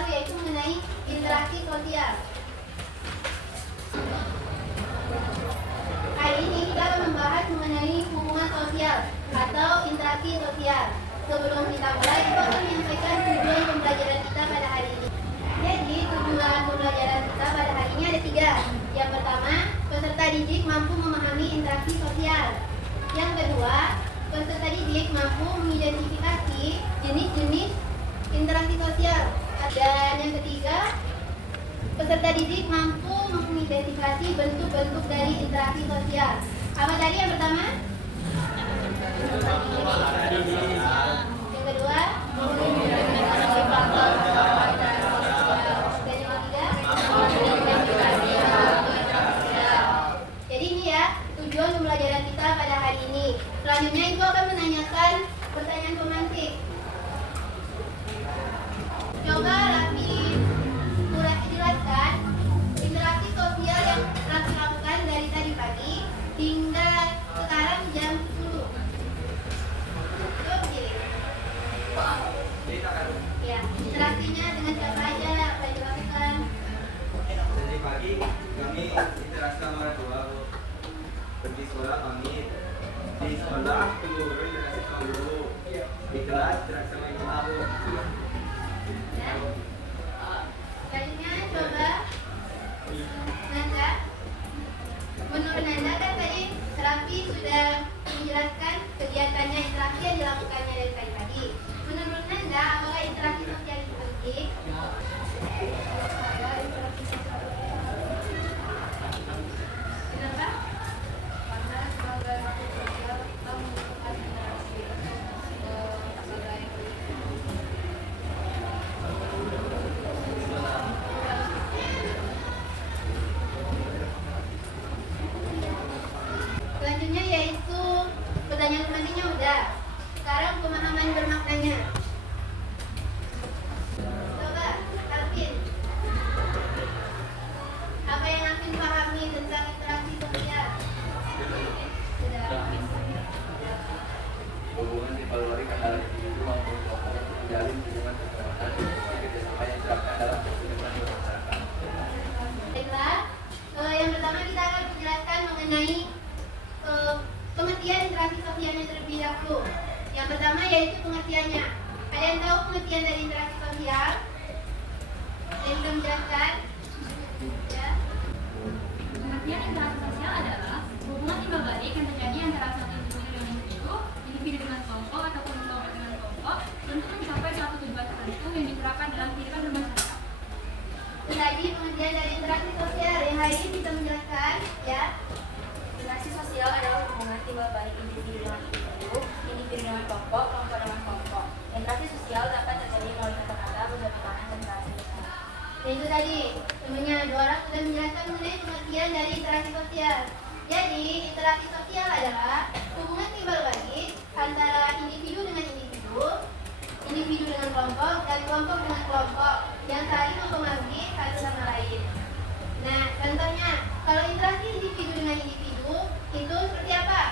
baru, yaitu mengenai interaksi sosial. Hari ini kita akan membahas mengenai hubungan sosial atau interaksi sosial. Sebelum kita mulai, kita akan menyampaikan tujuan pembelajaran kita pada hari ini. Jadi, tujuan pembelajaran kita pada hari ini ada 3. Yang pertama, peserta didik mampu memahami interaksi sosial. Yang kedua, peserta didik mampu mengidentifikasi jenis-jenis interaksi sosial. Dan yang ketiga, peserta didik mampu mengidentifikasi bentuk-bentuk dari interaksi sosial. Apa tadi yang pertama? Yang kedua? Dan yang ketiga? Jadi ini ya tujuan pembelajaran kita pada hari ini. Selanjutnya itu akan menanyakan pertanyaan pemantik. Coba Raffi jelaskan interaksi sosial yang Raffi lakukan dari tadi pagi hingga sekarang jam 10. Coba pilih. Ya, interaksinya dengan siapa aja, apa yang dilakukan? Dari pagi kami interaksi sama orang tua. Pergi sekolah kami di sekolah guru interaksi sama guru. Di kelas interaksi sama ibu aku. Ya. Selanjutnya coba Nanda. Menurut Nanda kan tadi Raffi sudah menjelaskan kegiatannya, interaksi yang dilakukannya dari tadi pagi. Menurut Nanda, apakah interaksi sosial itu penting? Kenapa? Karena sebagai makhluk sosial kita membutuhkan interaksi sebagai Selanjutnya yaitu pertanyaan selanjutnya udah. Sekarang pemahaman bermaknanya. Coba, Alvin. Apa yang Alvin pahami tentang interaksi sosial? Sudah. Hubungan dipelori antara individu maupun kelompok untuk menjalin hubungan kekerabatan dan kerjasama yang diterapkan dalam kehidupan masyarakat. Baiklah, yang pertama kita akan menjelaskan mengenai pengertian interaksi sosialnya terlebih dahulu. Yang pertama yaitu pengertiannya. Ada yang tahu pengertian dari interaksi sosial? Yang bisa menjelaskan? Ya. pengertian interaksi sosial adalah hubungan timbal balik yang terjadi antara satu individu dengan individu dengan kelompok ataupun kelompok dengan kelompok untuk mencapai suatu tujuan tertentu yang diterapkan dalam kehidupan bermasyarakat. Tadi pengertian dari interaksi sosial yang hari ini bisa menjelaskan, ya. Interaksi sosial adalah hubungan timbal balik individu dengan individu dengan kelompok dengan kelompok. Interaksi sosial dapat terjadi melalui kata-kata, beberapa tangan, dan bahasa isyarat. Dan itu tadi, sebenarnya 2 orang sudah menjelaskan mengenai pengertian dari interaksi sosial. Jadi, interaksi sosial adalah hubungan timbal balik antara individu dengan individu, individu dengan kelompok, dan kelompok dengan kelompok yang saling mempengaruhi satu sama lain. Nah, contohnya, kalau interaksi individu dengan individu itu seperti apa?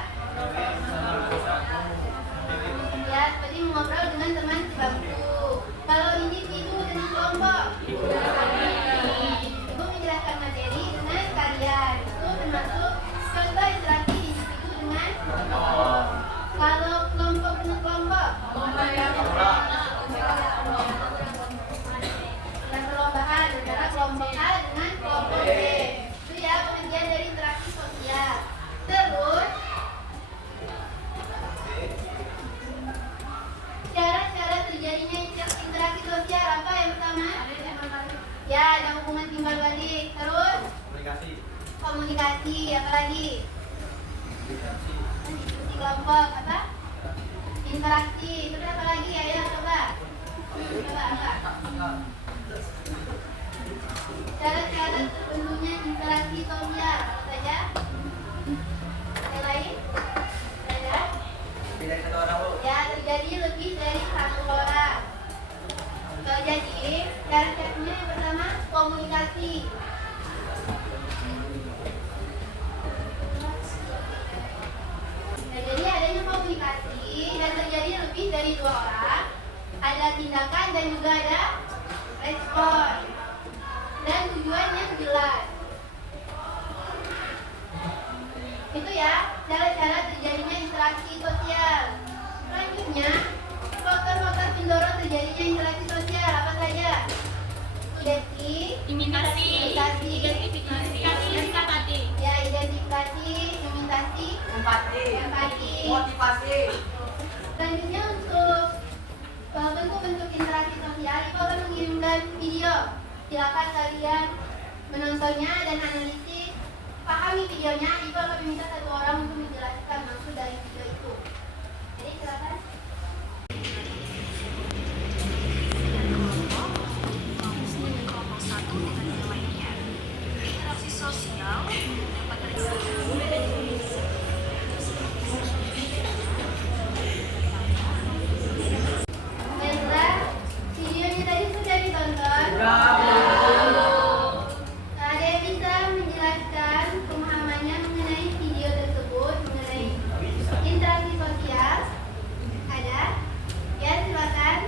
Ya, seperti mengobrol dengan teman sebangku. Kalau individu dengan kelompok, Ibu menjelaskan materi dengan kalian. Itu termasuk contoh interaksi individu dengan kelompok. Kalau kelompok dengan kelompok, dan perlombaan antara kelompok A dengan kelompok B. Itu ya pengertian dari interaksi sosial. Terus cara-cara terjadinya interaksi sosial apa yang pertama? Ya, ada hubungan timbal balik. Terus komunikasi, apa lagi? Diskusi kelompok, apa? Interaksi. Terus apa lagi? Ayo coba. Coba apa? Cara-cara terbentuknya interaksi sosial apa saja? Yang lain? Ada? Ya, terjadi lebih dari 1 orang. Jadi, cara-caranya yang pertama komunikasi. Nah, jadi adanya komunikasi dan terjadi lebih dari 2 orang. Ada tindakan dan juga ada respon, dan tujuannya jelas. Itu ya, cara-cara terjadinya interaksi sosial. Selanjutnya, faktor-faktor pendorong terjadinya interaksi sosial apa saja? Imitasi, identifikasi, ya, identifikasi, imitasi, empati, motivasi. Selanjutnya untuk bentuk-bentuk interaksi sosial, Ibu akan mengirimkan video. Silakan kalian menontonnya dan analisis, pahami videonya. Ibu akan meminta satu orang untuk menjelaskan maksud dari video itu. Jadi silakan. Baiklah, videonya tadi sudah ditonton. Ada yang bisa menjelaskan pemahamannya mengenai video tersebut, mengenai interaksi sosial? Ada? Ya, silakan.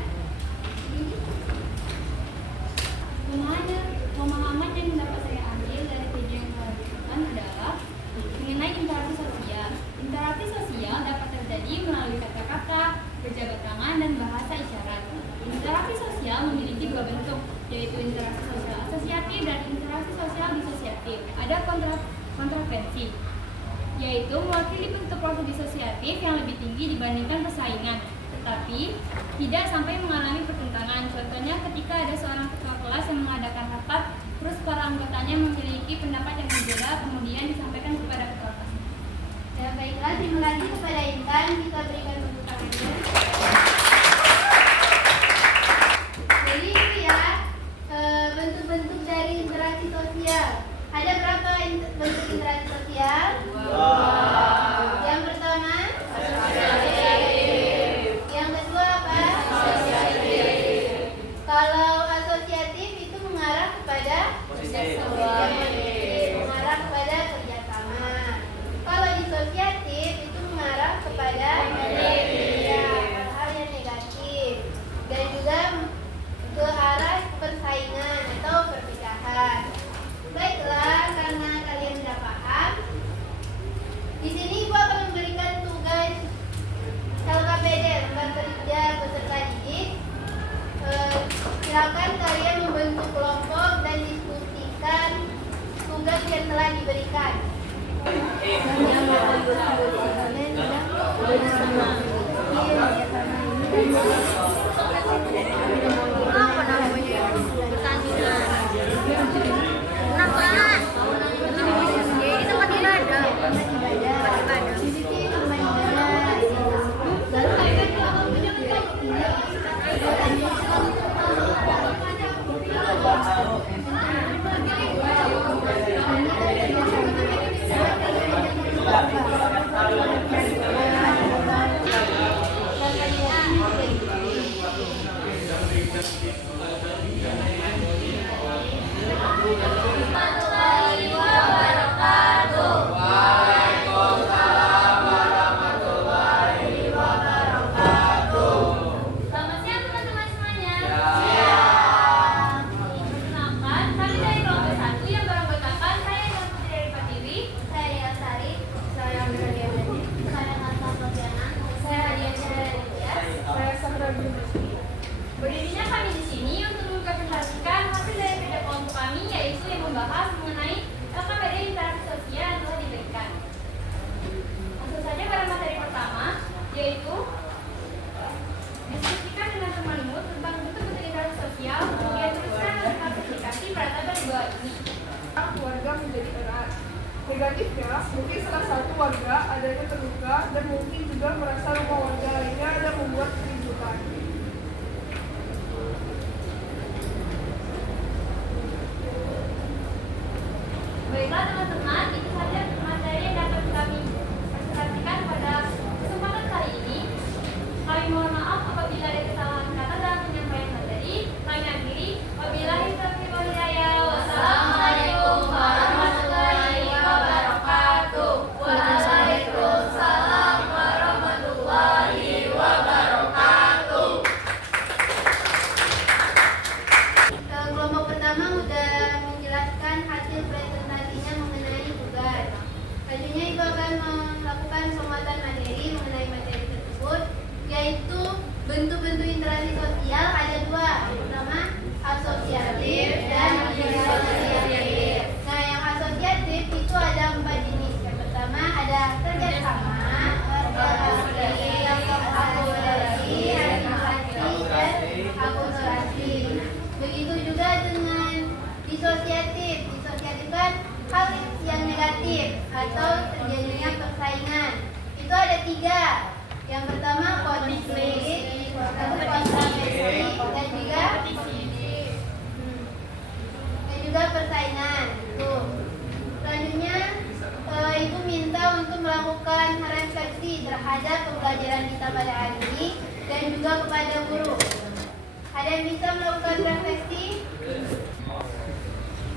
Pemahaman yang dapat saya ambil dari video yang telah dilakukan adalah mengenai interaksi sosial. Interaksi sosial dapat terjadi melalui kata-kata, berjabat tangan, dan bahasa isyarat. Interaksi sosial memiliki dua bentuk, yaitu interaksi sosial asosiatif dan interaksi sosial disosiatif. Ada kontravensi, yaitu mewakili bentuk proses disosiatif yang lebih tinggi dibandingkan persaingan, tetapi tidak sampai mengalami pertentangan. Contohnya ketika ada seorang ketua kelas yang mengadakan rapat, terus para anggotanya memiliki pendapat yang berbeda, kemudian disampaikan kepada ketua kelas. Ya, baiklah, terima kasih kepada Intan. Kita berikan tepuk tangannya. Jadi itu ya, bentuk-bentuk dari interaksi sosial. Ada berapa bentuk interaksi sosial? Yang pertama, yang kedua apa? Kalau asosiatif itu mengarah kepada mengarah kepada kerjasama. Kalau disosiatif itu mengarah kepada hal-hal yang negatif dan juga ke arah persaingan atau perpecahan. Baiklah, karena kalian sudah paham, di sini Ibu akan memberikan tugas LKPD, lembar kerja peserta didik. Silakan kalian membentuk kelompok dan diskusikan tugas yang telah diberikan. Selamat siang teman-teman semuanya. Perkenalkan, kami dari kelompok 1 yang beranggotakan saya dan Putri dari Patiwi, Saya Ria Sari, saya Amira Diana, saya Nata Sofiana, saya Hadiah Syahria, saya Sandra Budi. berdirinya kami di sini untuk mempresentasikan hasil dari kerja kelompok kami, yaitu yang membahas mengenai LKPD interaksi sosial yang telah diberikan. Langsung saja pada materi pertama, yaitu diskusikan dengan temanmu tentang bentuk-bentuk interaksi sosial, kemudian tuliskan klasifikasi pada tabel di bawah ini. Keluarga menjadi erat. Negatifnya, mungkin salah satu warga ada yang terluka dan mungkin juga merasa rumah warga lainnya ada membuat keributan. Baiklah teman-teman, itu saja materi yang dapat kami presentasikan pada kesempatan kali ini. Kami mohon maaf apabila ada kesalahan kata dalam penyampaian materi. Kami akhiri. Wabillahi taufiq wal hidayah. Wassalamualaikum warahmatullahi wabarakatuh. Waalaikumsalam warahmatullahi wabarakatuh. atau terjadinya persaingan. Itu ada 3. Yang pertama konflik, kontroversi, dan juga persaingan. Tuh. Selanjutnya Ibu minta untuk melakukan refleksi terhadap pembelajaran kita pada hari ini dan juga kepada guru. Ada yang bisa melakukan refleksi?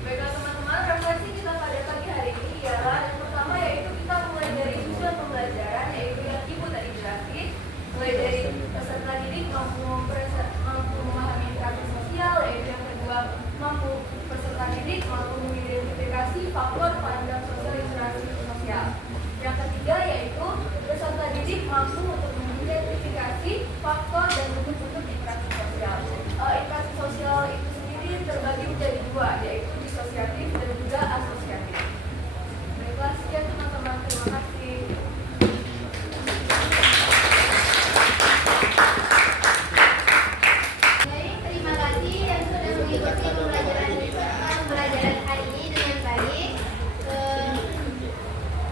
Baiklah teman-teman, refleksi kita pada pagi hari ini ialah yang pertama yaitu kita mulai dari tujuan pembelajaran, yaitu yang Ibu tadi jelaskan, mulai dari peserta didik mampu memahami interaksi sosial, yaitu yang kedua mampu peserta didik mampu mengidentifikasi faktor pandang sosial interaksi sosial. Yang ketiga yaitu peserta didik mampu untuk mengidentifikasi faktor dan bentuk-bentuk interaksi sosial. Interaksi sosial itu sendiri terbagi menjadi 2, yaitu disosiatif dan juga asosiatif. Baiklah, sekian teman-teman, terima kasih. Baik, terima kasih yang sudah mengikuti pembelajaran hari ini dengan baik.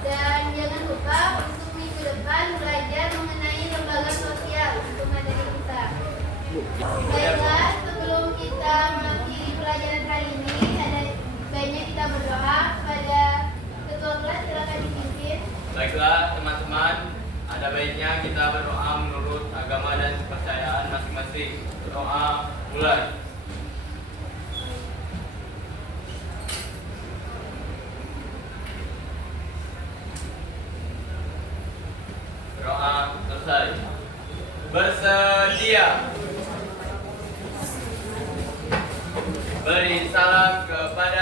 Dan jangan lupa untuk minggu depan belajar mengenai lembaga sosial untuk materi kita. Baiklah, sebelum kita mengakhiri pelajaran hari ini, ada baiknya kita berdoa kepada ketua kelas. Silakan dipimpin. Baiklah teman-teman, ada baiknya kita berdoa menurut agama dan kepercayaan masing-masing. Doa mulai. Doa selesai. Bersedia. Beri salam kepada